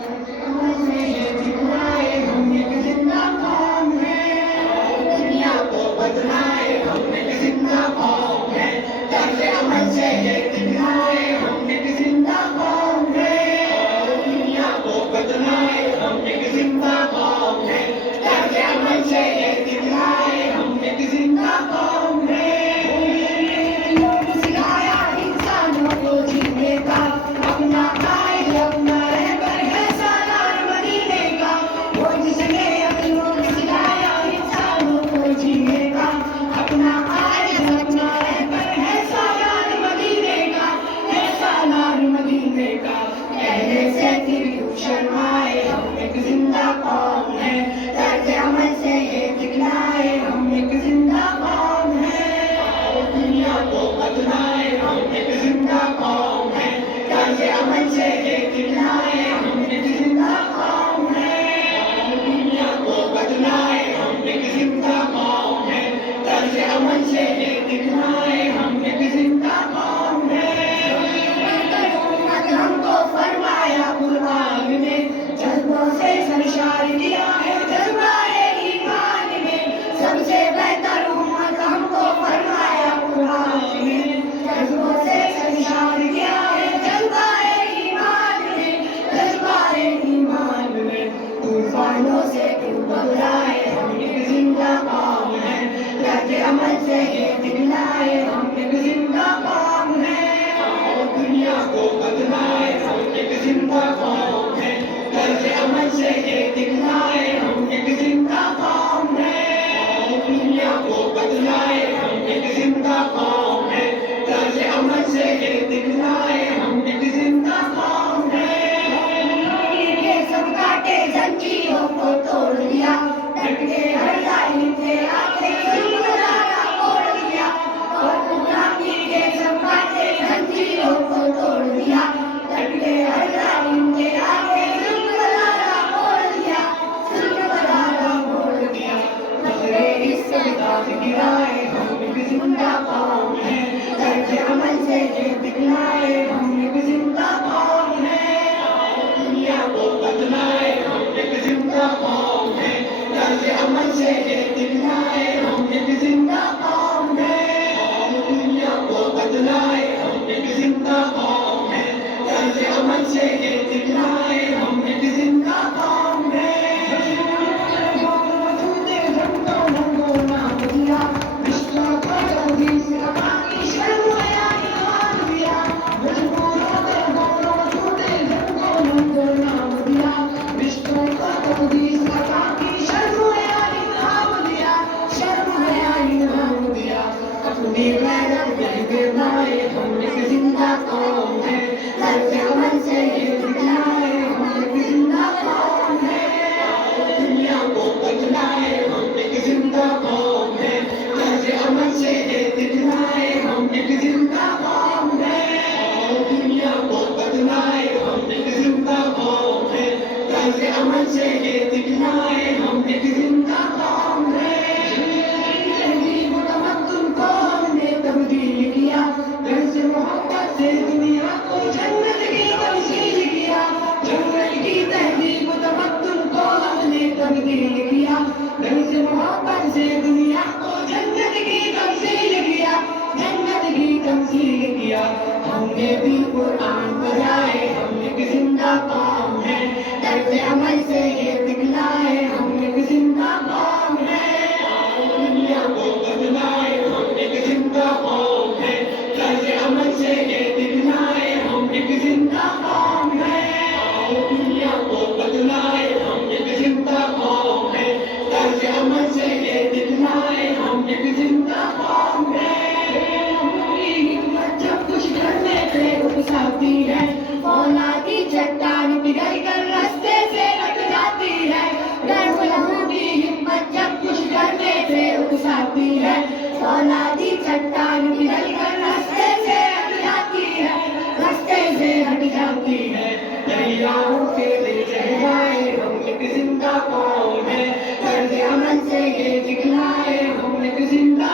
अमल से ये दिखलाए हम एक जिंदा कौम है। दुनिया को बदलाए हम एक जिंदा कौम है। तर्ज अमल से ये दिखलाए हम एक जिंदा कौम है। दुनिया को बदलाए हम एक जिंदा कौम है। तर्ज अमल से ये दिखलाए हम एक जिंदा कौम है। सिखाया इंसानों को जीने का अपना कायद अपना रहबर है सालार मदीने का। वो जिसने अपनों को सिखाया इंसानों को जीने का अपना कायद अपना रहबर है सालार मदीने का। है सालार मदीने का। कहने से फिर क्यों शर्माए हम एक जिंदा कौम है। तर्ज अमल से ये दिखलाए हम एक जिंदा कौम है। दुनिया को बदलाए हम एक जिंदा कौम है। तर्ज अमल से ये दिखलाए हम एक जिंदा कौम है। दुनिया को बदलाए हम एक जिंदा कौम है। तर्ज अमल से ये दिखलाए हम एक जिंदा कौम है। हमको फरमाया कुरान ने जज्बों से सरशार किया है जज्बाए ईमान ने। सबसे बेहतर उम्मत हमको फरमाया कुरान ने जज्बों से सरशार किया है जज्बाए ईमान ने। जज्बाए ईमान में तूफानों से क्यों घबराए हम एक जिंदा कौम है। तर्ज अमल से ये दिखलाए हम एक जिंदा कौम है। दुनिया को बदलाए हम एक जिंदा कौम है। तर्ज अमल से ये दिखलाए हम एक जिंदा कौम है। दुनिया को बदलाए हम एक जिंदा कौम है। तर्ज अमल से ये दिखलाए हम एक जिंदा कौम है। ये सब काटे जंजीरों को तोड़ दिया डट के हर जालिम से आके जुल्म लगाना तोड़ दिया। और गुलामी के सब काटे जंजीरों को तोड़ दिया डट के हर जालिम से आके जुल्म लगाना तोड़ दिया। जुल्म लगाना तोड़ दिया। नजरे इससे दाग गिराए हम एक जिंदा कौम है। तर्ज अमल से ये दिखलाए हम एक जिंदा कौम है। दुनिया को बदलाए हम एक जिंदा कौम है। तर्ज अमल से ये दिखलाए हम एक जिंदा कौम है। दुनिया को बदलाए हम एक जिंदा कौम है। तर्ज अमल से ये दिखलाए हम एक जिंदा कौम है। नाम दिया विश्व को जल्दी से अपनी शर्म आया ईमान दिया। मजबूरों के दोनों झूठे झंडों को नाम दिया। विश्व को जल्दी से अपनी शर्म आया इनाम दिया। शर्म आया इनाम दिया। अपनी गैरत के भाई हम एक जिंदा कौम है। तर्ज अमल से ये दिखलाए हम एक जिंदा कौम है। दुनिया को बदलाए हम एक जिंदा कौम है। तर्ज अमल से ये दिखलाए हम एक जिंदा कौम है। दुनिया को बदलाए हम एक जिंदा कौम है। तर्ज अमल से ये दिखलाए हम एक जिंदा कौम है। तहजीब तमद्दुन को हमने तब्दील किया। दर्द मोहब्बत से दुनिया को जन्नत की तमसील किया। जन्नत की तहजीब तमद्दुन को हमने तब्दील किया। दर्द मोहब्बत से दुनिया को जन्नत की तमसील किया। जन्नत की तमसील किया। हमने भी कुरान बजाए हम एक जिंदा कौम है। तर्ज अमल से ये दिखलाए हम एक जिंदा कौम है। दुनिया को बदलाए हम एक जिंदा कौम है। तर्ज अमल से ये दिखलाए हम एक जिंदा कौम है। दुनिया को बदलाए हम एक जिंदा कौम है। तर्ज अमल से ये दिखलाए हम एक जिंदा कौम है। हिम्मत जब कुछ करने पे उकसाती है फौलादी चट्टान पिघल कर रास्ते से हट जाती है। की हिम्मत जब कुछ करने पे उकसाती है फौलादी चट्टान पिघल कर रास्ते से हट जाती है। रास्ते से हट जाती है। दरियाओं के दिल चढ़ाए हम एक जिंदा कौम है। तर्ज अमल से ये दिखलाए हम एक जिंदा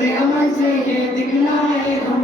रद्द अमल से ये दिखलाए हम